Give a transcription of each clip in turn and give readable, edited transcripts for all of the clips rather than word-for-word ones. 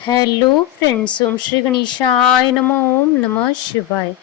Hello friends, ओम श्री गणेशाय नमः। ओम नमः शिवाय।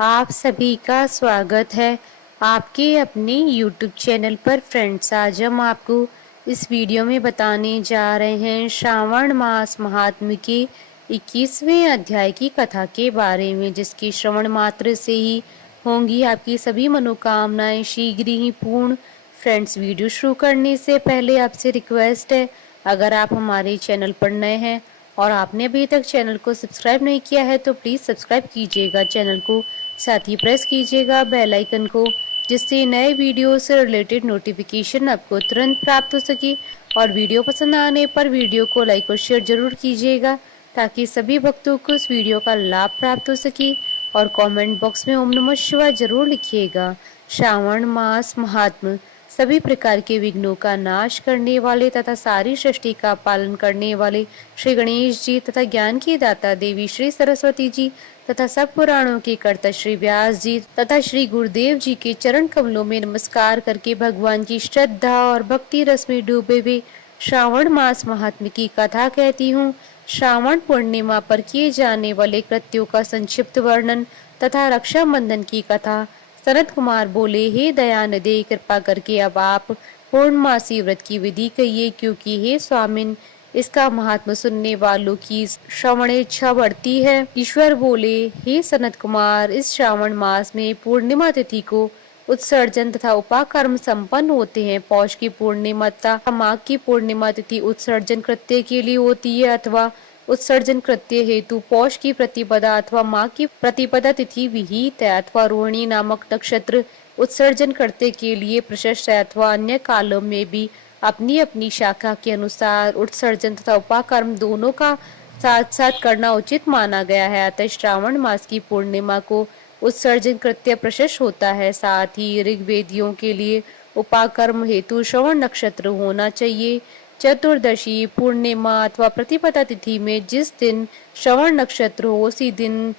आप सभी का स्वागत है आपके अपने यूट्यूब चैनल पर। फ्रेंड्स, आज हम आपको इस वीडियो में बताने जा रहे हैं श्रावण मास महात्म्य के 21वें अध्याय की कथा के बारे में, जिसकी श्रवण मात्र से ही होंगी आपकी सभी मनोकामनाएं शीघ्र ही पूर्ण। फ्रेंड्स, वीडियो शुरू करने से पहले आपसे रिक्वेस्ट है, अगर आप हमारे चैनल पर नए हैं और आपने अभी तक चैनल को सब्सक्राइब नहीं किया है तो प्लीज़ सब्सक्राइब कीजिएगा चैनल को, साथ ही प्रेस कीजिएगा बेल आइकन को, जिससे नए वीडियो से रिलेटेड नोटिफिकेशन आपको तुरंत प्राप्त हो सके। और वीडियो पसंद आने पर वीडियो को लाइक और शेयर जरूर कीजिएगा, ताकि सभी भक्तों को इस वीडियो का लाभ प्राप्त हो सके। और कमेंट बॉक्स में ओम नमः शिवाय जरूर लिखिएगा। श्रावण मास महात्म। सभी प्रकार के विघ्नों का नाश करने वाले तथा सारी सृष्टि का पालन करने वाले श्री गणेश जी तथा ज्ञान की दाता देवी श्री सरस्वती जी तथा सब पुराणों के कर्ता श्री व्यास जी तथा श्री गुरुदेव जी के चरण कमलों में नमस्कार करके भगवान की श्रद्धा और भक्ति रस में डूबे हुए श्रावण मास महात्म्य की कथा कहती हूँ। श्रावण पूर्णिमा पर किए जाने वाले कृत्यों का संक्षिप्त वर्णन तथा रक्षाबंधन की कथा। सनत कुमार बोले, हे दयानिधे, कृपा करके अब आप पूर्णमासी व्रत की विधि कहिए, क्योंकि हे स्वामिन, इसका महात्मा सुनने वालों की श्रवण इच्छा बढ़ती है। ईश्वर बोले, हे सनत कुमार, इस श्रावण मास में पूर्णिमा तिथि को उत्सर्जन तथा उपाकर्म संपन्न होते हैं। पौष की पूर्णिमा तथा माघ की पूर्णिमा तिथि उत्सर्जन कृत्य के लिए होती है, अथवा उत्सर्जन कृत्य हेतु पौष की प्रतिपदा अथवा माघ की प्रतिपदा तिथि विहित है, अथवा रोहिणी नामक नक्षत्र उत्सर्जन करते के लिए प्रशस्त है, अथवा अन्य कालों में भी अपनी अपनी शाखा के अनुसार उत्सर्जन तथा उपाकर्म दोनों का साथ साथ करना उचित माना गया है। अतः श्रावण मास की पूर्णिमा को उत्सर्जन कृत्य प्रशस्त होता है। साथ ही ऋग्वेदियों के लिए उपाकर्म हेतु श्रवण नक्षत्र होना चाहिए। चतुर्दशी, पूर्णिमा अथवा प्रतिपदा तिथि में जिस दिन श्रवण नक्षत्र हो, उसी दिन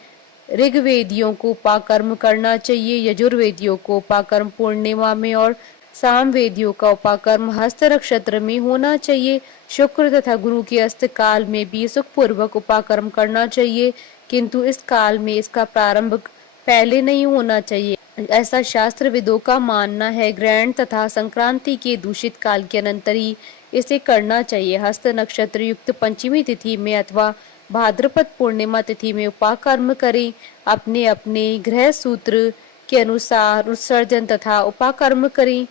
ऋग्वेदियों को उपाकर्म करना चाहिए। यजुर्वेदियों को उपाकर्म पूर्णिमा में और सामवेदियों का उपाकर्म हस्त नक्षत्र में होना चाहिए। शुक्र तथा गुरु के अस्त काल में भी सुखपूर्वक उपाकर्म करना चाहिए, किंतु इस काल में इसका प्रारंभ पहले नहीं होना चाहिए, ऐसा शास्त्र विदों का मानना है। ग्रहण तथा संक्रांति के दूषित काल के अनंतर ही इसे करना चाहिए। हस्त नक्षत्र युक्त पंचमी तिथि में अथवा भाद्रपद पूर्णिमा तिथि में उपाकर्म करें। अपने अपने ग्रह सूत्र के अनुसार उत्सर्जन तथा उपाकर्म करें।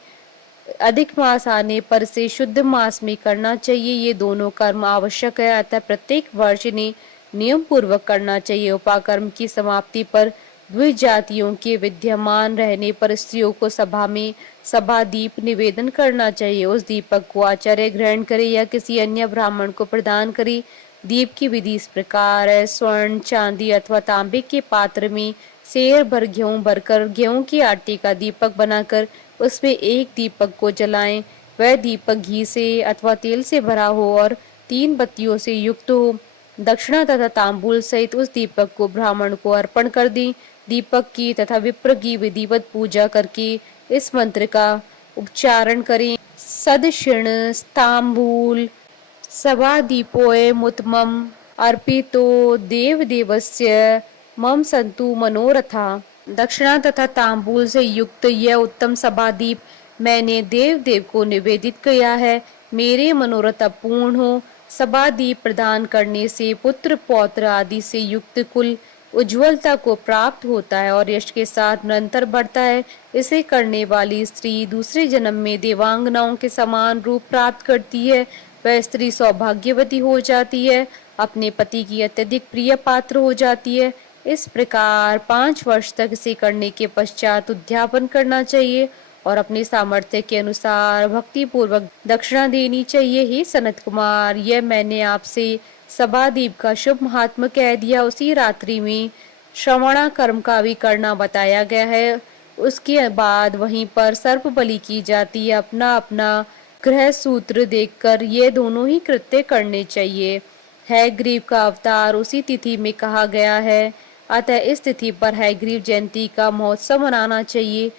अधिक मास आने पर से शुद्ध मास में करना चाहिए। ये दोनों कर्म आवश्यक है, अतः प्रत्येक वर्ष इन्हें नियम पूर्वक करना चाहिए। उपाकर्म की समाप्ति पर द्विजातियों के विद्यमान रहने पर स्त्रियों को सभा में सभा दीप निवेदन करना चाहिए। उस दीपक को आचार्य ग्रहण करे या किसी अन्य ब्राह्मण को प्रदान करे। दीप की विधि इस प्रकार है। स्वर्ण, चांदी अथवा तांबे के पात्र में सेर भर गेहूं भरकर गेहूं के आटे का दीपक बनाकर उसमें एक दीपक को जलाएं। वह दीपक घी से अथवा तेल से भरा हो और 3 बत्तियों से युक्त हो। दक्षिणा तथा तांबूल सहित उस दीपक को ब्राह्मण को अर्पण कर दें। दीपक की तथा विप्र की विधिवत पूजा करके इस मंत्र का उच्चारण करें। सदशिण तांबूल सभा दीपोय मुतमम अर्पितो देव देवस्य मम संतु मनोरथा। दक्षिणा तथा तांबूल से युक्त यह उत्तम सभादीप मैंने देव देव को निवेदित किया है। मेरे मनोरथ पूर्ण हो। सभादीप प्रदान करने से पुत्र पौत्र आदि से युक्त कुल उज्ज्वलता को प्राप्त होता है और यश के साथ निरंतर बढ़ता है। इसे करने वाली स्त्री दूसरे जन्म में देवांगनाओं के समान रूप प्राप्त करती है। वह स्त्री सौभाग्यवती हो जाती है, अपने पति की अत्यधिक प्रिय पात्र हो जाती है। इस प्रकार 5 वर्ष तक इसे करने के पश्चात उद्यापन करना चाहिए और अपने सामर्थ्य के अनुसार भक्ति पूर्वक दक्षिणा देनी चाहिए। हे सनत कुमार, यह मैंने आपसे सभादीप का शुभ महात्मा कह दिया। उसी रात्रि में श्रवणा कर्म का भी करना बताया गया है। उसके बाद वहीं पर सर्प बलि की जाती है। अपना अपना ग्रह सूत्र देखकर ये दोनों ही कृत्य करने चाहिए। हैग्रीव का अवतार उसी तिथि में कहा गया है, अतः इस तिथि पर हैग्रीव जयंती का महोत्सव मनाना चाहिए।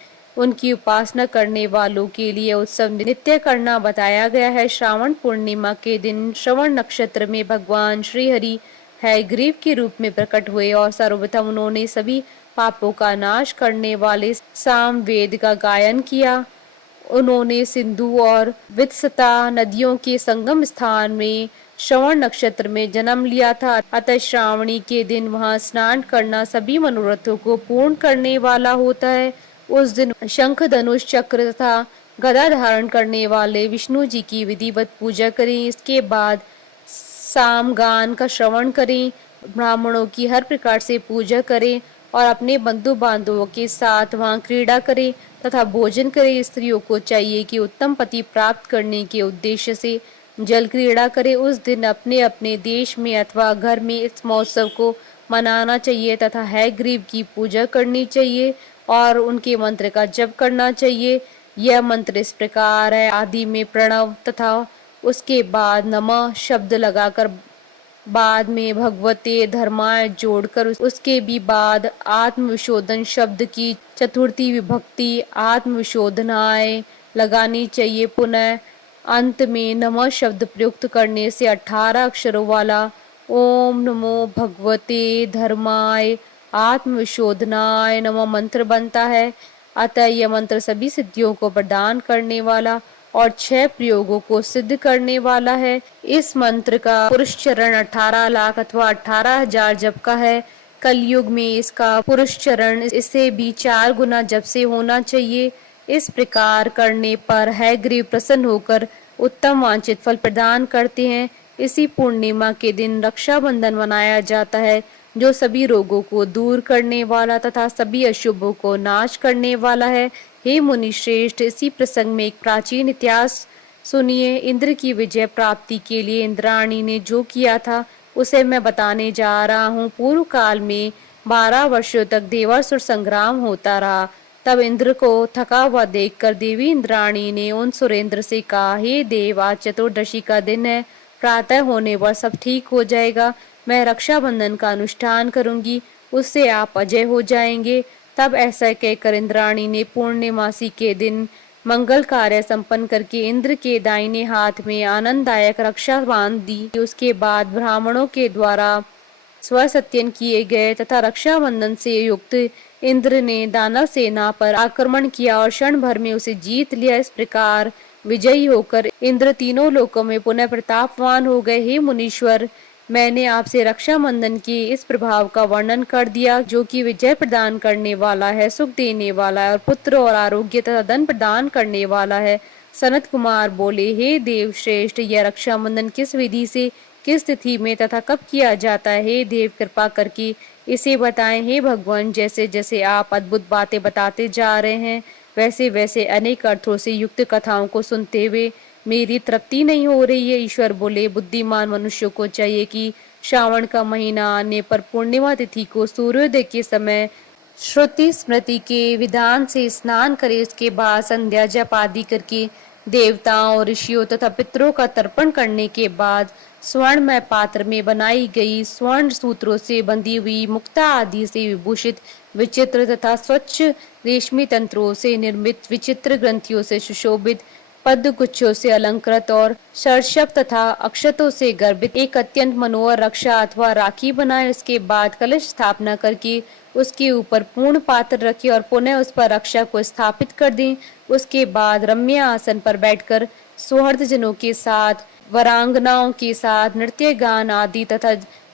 उनकी उपासना करने वालों के लिए उत्सव नित्य करना बताया गया है। श्रावण पूर्णिमा के दिन श्रवण नक्षत्र में भगवान श्री हरि हयग्रीव के रूप में प्रकट हुए और सर्वप्रथम उन्होंने सभी पापों का नाश करने वाले साम वेद का गायन किया। उन्होंने सिंधु और वित्सता नदियों के संगम स्थान में श्रवण नक्षत्र में जन्म लिया था। अतः श्रावणी के दिन वहां स्नान करना सभी मनोरथों को पूर्ण करने वाला होता है। उस दिन शंख धनुष चक्र तथा गदा धारण करने वाले विष्णु जी की विधिवत पूजा करें। इसके बाद सामगान का श्रवण करें, ब्राह्मणों की हर प्रकार से पूजा करें और अपने बंधु बांधवों के साथ वहां क्रीड़ा करें तथा भोजन करें। स्त्रियों को चाहिए कि उत्तम पति प्राप्त करने के उद्देश्य से जल क्रीड़ा करें। उस दिन अपने अपने देश में अथवा घर में इस महोत्सव को मनाना चाहिए तथा हयग्रीव की पूजा करनी चाहिए और उनके मंत्र का जप करना चाहिए। यह मंत्र इस प्रकार है: आदि में प्रणव तथा उसके बाद नमः शब्द लगाकर बाद में भगवते धर्माय जोड़कर उसके भी बाद आत्मविशोधन शब्द की चतुर्थी विभक्ति आत्मविशोधनाय लगानी चाहिए। पुनः अंत में नमः शब्द प्रयुक्त करने से 18 अक्षरों वाला ओम नमो भगवते धर्माय आत्मविशोधनाय नमः मंत्र बनता है। अतः यह मंत्र सभी सिद्धियों को प्रदान करने वाला और 6 प्रयोगों को सिद्ध करने वाला है। इस मंत्र का पुरुष चरण 18 लाख अथवा 18,000 जप का है। कलयुग में इसका पुरुष चरण इससे भी 4 गुना जप से होना चाहिए। इस प्रकार करने पर हयग्रीव प्रसन्न होकर उत्तम वांछित फल प्रदान करते हैं। इसी पूर्णिमा के दिन रक्षाबंधन मनाया जाता है, जो सभी रोगों को दूर करने वाला तथा सभी अशुभों को नाश करने वाला है। हे मुनि श्रेष्ठ, इसी प्रसंग में एक प्राचीन इतिहास सुनिए। इंद्र की विजय प्राप्ति के लिए इंद्राणी ने जो किया था उसे मैं बताने जा रहा हूँ। पूर्व काल में 12 वर्षों तक देवासुर संग्राम होता रहा। तब इंद्र को थका हुआ देखकर देवी इंद्राणी ने उन सुरेंद्र से कहा, हे देव, आज चतुर्दशी का दिन है, प्रातः होने पर सब ठीक हो जाएगा। मैं रक्षाबंधन का अनुष्ठान करूंगी, उससे आप अजय हो जाएंगे। तब ऐसा कहकर इंद्राणी ने पूर्णिमासी के दिन मंगल कार्य संपन्न करके इंद्र के दाहिने हाथ में आनंददायक रक्षा बांध दी। उसके बाद ब्राह्मणों के द्वारा स्वसत्यन किए गए तथा रक्षाबंधन से युक्त इंद्र ने दानव सेना पर आक्रमण किया और क्षण भर में उसे जीत लिया। इस प्रकार विजयी होकर इंद्र तीनों लोकों में पुनः प्रतापवान हो गए। हे मुनीश्वर, मैंने आपसे रक्षाबंधन के इस प्रभाव का वर्णन कर दिया, जो कि विजय प्रदान करने वाला है, सुख देने वाला है और पुत्र और आरोग्य तथा धन प्रदान करने वाला है। सनत कुमार बोले, हे देव श्रेष्ठ, यह रक्षाबंधन किस विधि से, किस तिथि में तथा कब किया जाता है? हे देव, कृपा करके इसे बताएं। हे भगवान, जैसे जैसे आप अद्भुत बातें बताते जा रहे हैं, वैसे वैसे अनेक अर्थों से युक्त कथाओं को सुनते हुए मेरी तृप्ति नहीं हो रही है। ईश्वर बोले, बुद्धिमान मनुष्यों को चाहिए कि श्रावण का महीना आने पर पूर्णिमा तिथि को सूर्योदय के समय श्रुति स्मृति के विधान से स्नान करे। उसके बाद संध्या जप आदि करके देवताओं, ऋषियों तथा पितरों का तर्पण करने के बाद स्वर्णमय पात्र में बनाई गई स्वर्ण सूत्रों से बंधी हुई मुक्ता आदि से विभूषित विचित्र तथा स्वच्छ रेशमी तंत्रों से निर्मित विचित्र ग्रंथियों से सुशोभित पद्म गुच्छों से अलंकृत और सर्षप तथा अक्षतों से गर्भित एक अत्यंत मनोहर रक्षा अथवा राखी बनाए। उसके बाद कलश स्थापना करके उसके ऊपर पूर्ण पात्र रखे और पुनः उस पर रक्षा को स्थापित कर दें। उसके बाद रम्य आसन पर बैठकर सुहृद जनों के साथ, वरांगनाओं के साथ नृत्य गान आदि तथा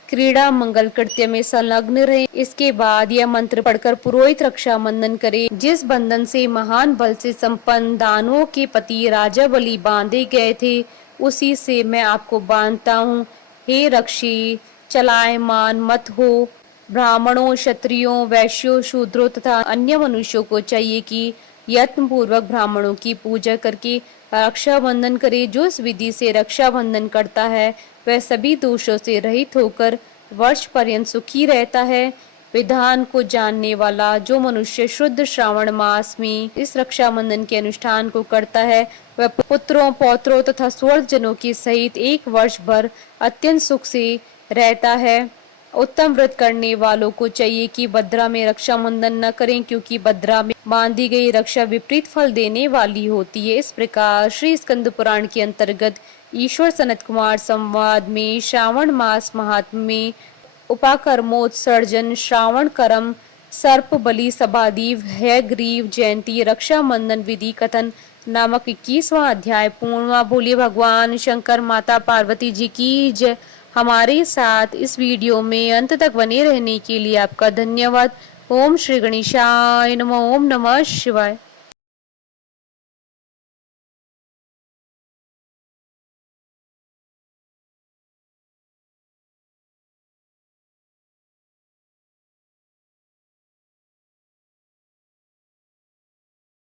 क्रीड़ा मंगल कृत्य में संलग्न रहे। इसके बाद यह मंत्र पढ़कर पुरोहित रक्षा बंधन करे। जिस बंधन से महान बल से संपन्न दानवों के पति राजा बलि बांधे गए थे, उसी से मैं आपको बांधता हूँ। हे रक्षी, चलायमान मत हो। ब्राह्मणों, क्षत्रियों, वैश्यों, शूद्रों तथा अन्य मनुष्यों को चाहिए कि यत्न पूर्वक ब्राह्मणों की पूजा करके रक्षाबंधन करे। जो इस विधि से रक्षाबंधन करता है वह सभी दोषों से रहित होकर वर्ष पर्यंत सुखी रहता है। विधान को जानने वाला जो मनुष्य शुद्ध श्रावण मास में इस रक्षाबंधन के अनुष्ठान को करता है, वह पुत्रों, पौत्रों तथा स्वर्ग जनों के सहित 1 वर्ष भर अत्यंत सुख से रहता है। उत्तम व्रत करने वालों को चाहिए कि भद्रा में रक्षा बंधन न करें, क्योंकि भद्रा में बांधी गई रक्षा विपरीत फल देने वाली होती है। इस प्रकार श्री स्कंद पुराण के अंतर्गत ईश्वर सनत कुमार संवाद में श्रावण मास महात्म्य में उपाकर्मोत्सर्जन, श्रावण करम, सर्प बलि समाधि, हयग्रीव जयंती, रक्षा बंधन विधि कथन नामक 21वां अध्याय पूर्ण हुआ। बोलिए भगवान शंकर माता पार्वती जी की जय। हमारे साथ इस वीडियो में अंत तक बने रहने के लिए आपका धन्यवाद। ओम श्री गणेशाय नमः। ओम नमः शिवाय।